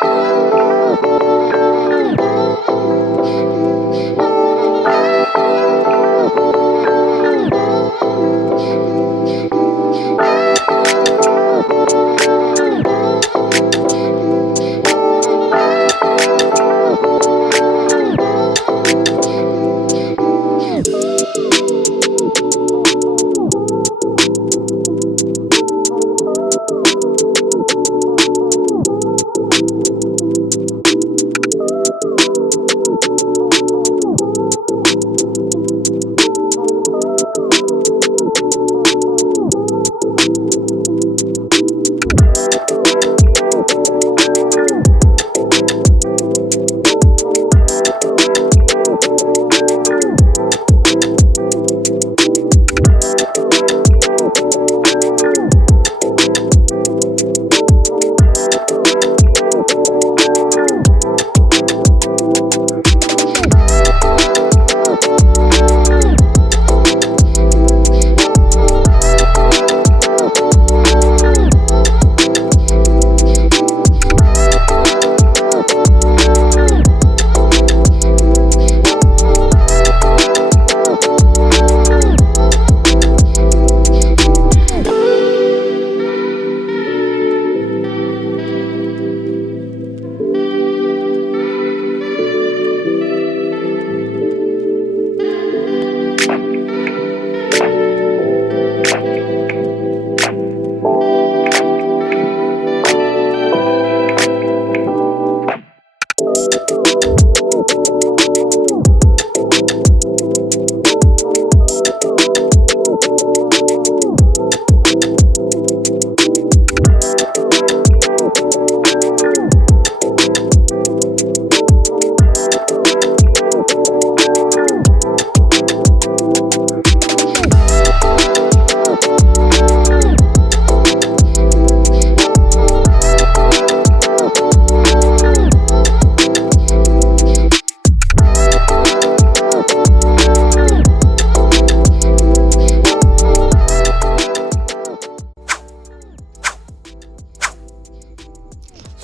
Oh.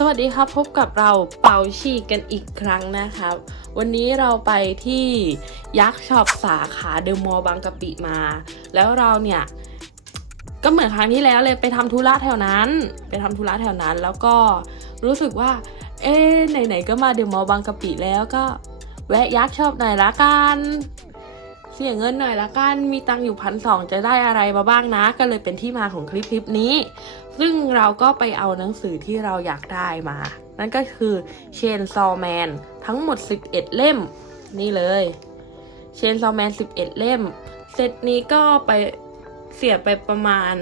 วัสดีครับพบกับเราเป่าฉีกกันอีกครั้งนะครับ วันนี้เราไปที่ยักษ์ช็อปสาขาเดอะมอลล์บางกะปิมา แล้วเราเนี่ย ก็เหมือนครั้งที่แล้วเลยไปทำธุระแถวนั้น ไปทำธุระแถวนั้น แล้วก็รู้สึกว่า เอ๊ไหนๆก็มาเดอะมอลล์บางกะปิแล้วก็ แวะยักษ์ช็อปหน่อยละกัน เสียเงินหน่อยละกัน มีตังค์อยู่พันสองจะได้อะไรมาบ้างนะ ก็เลยเป็นที่มาของคลิปคลิปนี้ ซึ่งเราก็ไปเอาหนังสือที่เราอยากได้มา นั่นก็คือ Chainsaw Man ทั้งหมด 11 เล่ม นี่เลย Chainsaw Man 11 เล่ม เซตนี้ก็ไปเสียไปประมาณ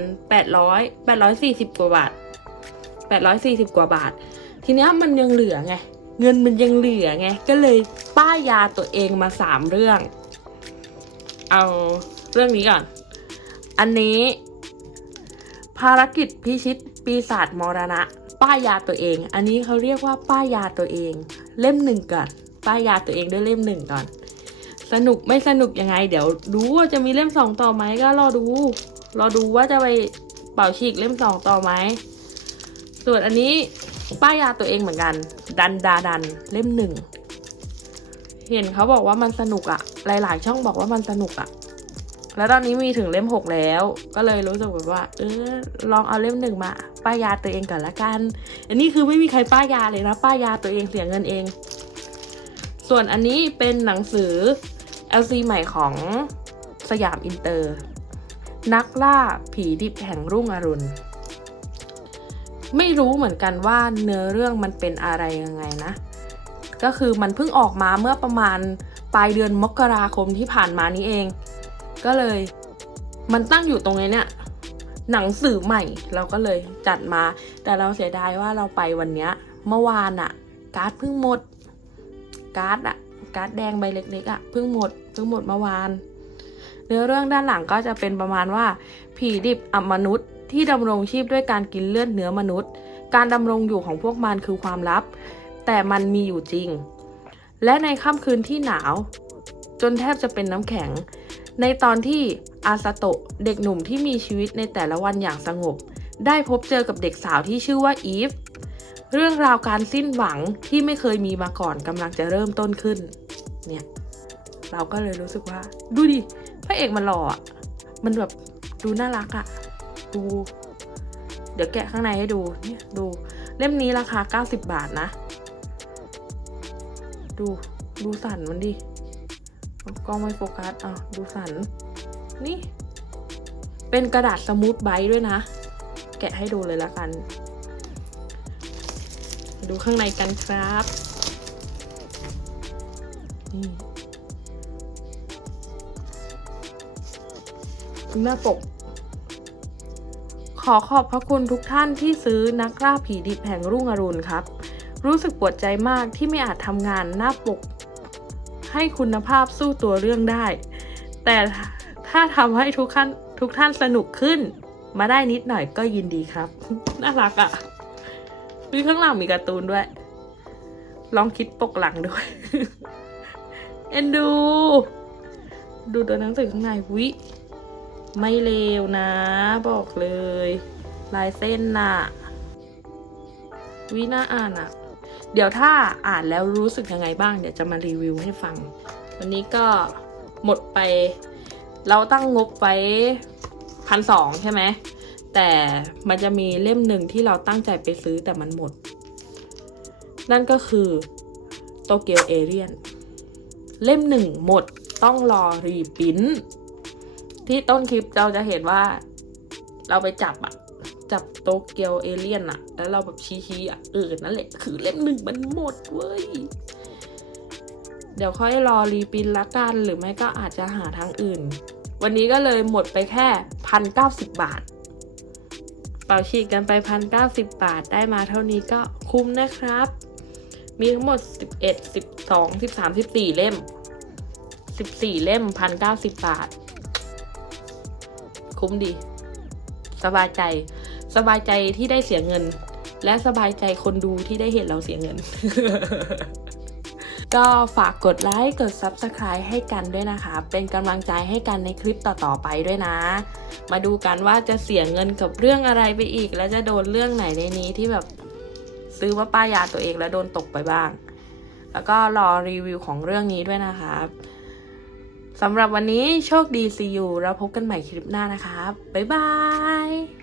800 840 กว่าบาท 840 กว่าบาท ทีนี้มันยังเหลือไง เงินมันยังเหลือไง ก็เลยป้ายยาตัวเองมา 3 เรื่อง เอาเรื่องนี้ก่อน อันนี้ ภารกิจพิชิตปีศาจมรณะ ป้ายยาตัวเอง อันนี้เขาเรียกว่าป้ายยาตัวเอง เล่มหนึ่งก่อน ป้ายยาตัวเองด้วยเล่มหนึ่งก่อน สนุกไม่สนุกยังไง เดี๋ยวดูว่าจะมีเล่มสองต่อไหมก็รอดู รอดูว่าจะไปเป่าฉีกเล่มสองต่อไหม ส่วนอันนี้ป้ายยาตัวเองเหมือนกัน ดันดาดันเล่มหนึ่ง เห็นเขาบอกว่ามันสนุกอะ หลาย ๆ ช่องบอกว่ามันสนุกอะแล้วตอนนี้มีถึงเล่มหกแล้ว ก็เลยรู้สึกแบบว่า เออลองเอาเล่มหนึ่งมา ป้ายยาตัวเองก่อนละกัน อันนี้คือไม่มีใครป้ายยาเลยนะ ป้ายยาตัวเองเสียเงินเอง ส่วนอันนี้เป็นหนังสือ LC ใหม่ของสยามอินเตอร์ นักล่าผีดิบแห่งรุ่งอรุณ ไม่รู้เหมือนกันว่าเนื้อเรื่องมันเป็นอะไรยังไงนะ ก็คือมันเพิ่งออกมาเมื่อประมาณ ปลายเดือนมกราคมที่ผ่านมานี้เอง ก็เลยมันตั้งอยู่ตรงนี้เนี่ยหนังสือใหม่เราก็เลยจัดมา แต่เราเสียดายว่าเราไปวันเนี้ยเมื่อวานอะการ์ดเพิ่งหมด การ์ดอะการ์ดแดงใบเล็กๆอะเพิ่งหมดเพิ่งหมดเมื่อวานเนื้อเรื่องด้านหลังก็จะเป็นประมาณว่า ผีดิบอมนุษย์ ที่ดำรงชีพด้วยการกินเลือดเนื้อมนุษย์ การดำรงอยู่ของพวกมันคือความลับ แต่มันมีอยู่จริง และในค่ำคืนที่หนาว จนแทบจะเป็นน้ำแข็ง ในตอนที่อาซาโตะเด็กหนุ่มที่มีชีวิตในแต่ละวันอย่างสงบ ได้พบเจอกับเด็กสาวที่ชื่อว่าอีฟ เรื่องราวการสิ้นหวังที่ไม่เคยมีมาก่อนกำลังจะเริ่มต้นขึ้น เนี่ย เราก็เลยรู้สึกว่า ดูดิพระเอกมันหล่ออะมันแบบดูน่ารักอะดู เดี๋ยวแกะข้างในให้ดู เนี่ยดู เล่มนี้ราคา 90 บาทนะ ดูดูสันมันดิกล้องไม่โฟกัสอะดูสัน นี่ เป็นกระดาษสมูทไบต์ด้วยนะ แกะให้ดูเลยละกัน ดูข้างในกันครับนี่หน้าปก ขอขอบพระคุณทุกท่านที่ซื้อนักล่าผีดิบแห่งรุ่งอรุณครับ รู้สึกปวดใจมากที่ไม่อาจทำงานหน้าปก ให้คุณภาพสู้ตัวเรื่องได้ แต่ถ้าทำให้ทุกท่านทุกท่านสนุกขึ้น มาได้นิดหน่อยก็ยินดีครับ น่ารักอะ่ะมีข้างหลังมีการ์ตูนด้วย ลองคิดปกหลังด้วย เอ็นดู ดูตัวหนังสือข้างในวิไม่เลวนะ บอกเลย ลายเส้นน่ะ วิน่าอ่านอะ่ะ เดี๋ยวถ้าอ่านแล้วรู้สึกยังไงบ้าง เดี๋ยวจะมารีวิวให้ฟัง วันนี้ก็หมดไป เราตั้งงบไว้พันสองใช่ไหม แต่มันจะมีเล่มหนึ่งที่เราตั้งใจไปซื้อแต่มันหมด นั่นก็คือโตเกียวเอเรียนเล่มหนึ่งหมดต้องรอรีปิ้นท์ที่ต้นคลิปเราจะเห็นว่าเราไปจับอะ จับโตเกียวเอเลียนอะแล้วเราแบบชี้ๆอะเออนั่นแหละ คือเล่มหนึ่งมันหมดเว้ย เดี๋ยวค่อยรอรีปินละกัน หรือไม่ก็อาจจะหาทางอื่น วันนี้ก็เลยหมดไปแค่พันเก้าสิบบาท เป่าฉีกกันไปพันเก้าสิบบาทได้มาเท่านี้ก็คุ้มนะครับ มีทั้งหมดสิบเอ็ดสิบสองสิบสามสิบสี่เล่มสิบสี่เล่มพันเก้าสิบบาท คุ้มดี สบายใจ สบายใจที่ได้เสียเงิน และสบายใจคนดูที่ได้เห็นเราเสียเงิน ก็ฝากกดไลค์กด Subscribe ให้กันด้วยนะคะ เป็นกำลังใจให้กันในคลิปต่อๆไปด้วยนะ มาดูกันว่าจะเสียเงินกับเรื่องอะไรไปอีก แล้วจะโดนเรื่องไหนในนี้ที่แบบซื้อว่าป้ายาตัวเองแล้วโดนตกไปบ้าง แล้วก็รอรีวิวของเรื่องนี้ด้วยนะคะสำหรับวันนี้โชคดีซีอูแล้วพบกันใหม่คลิปหน้านะคะบ๊ายบาย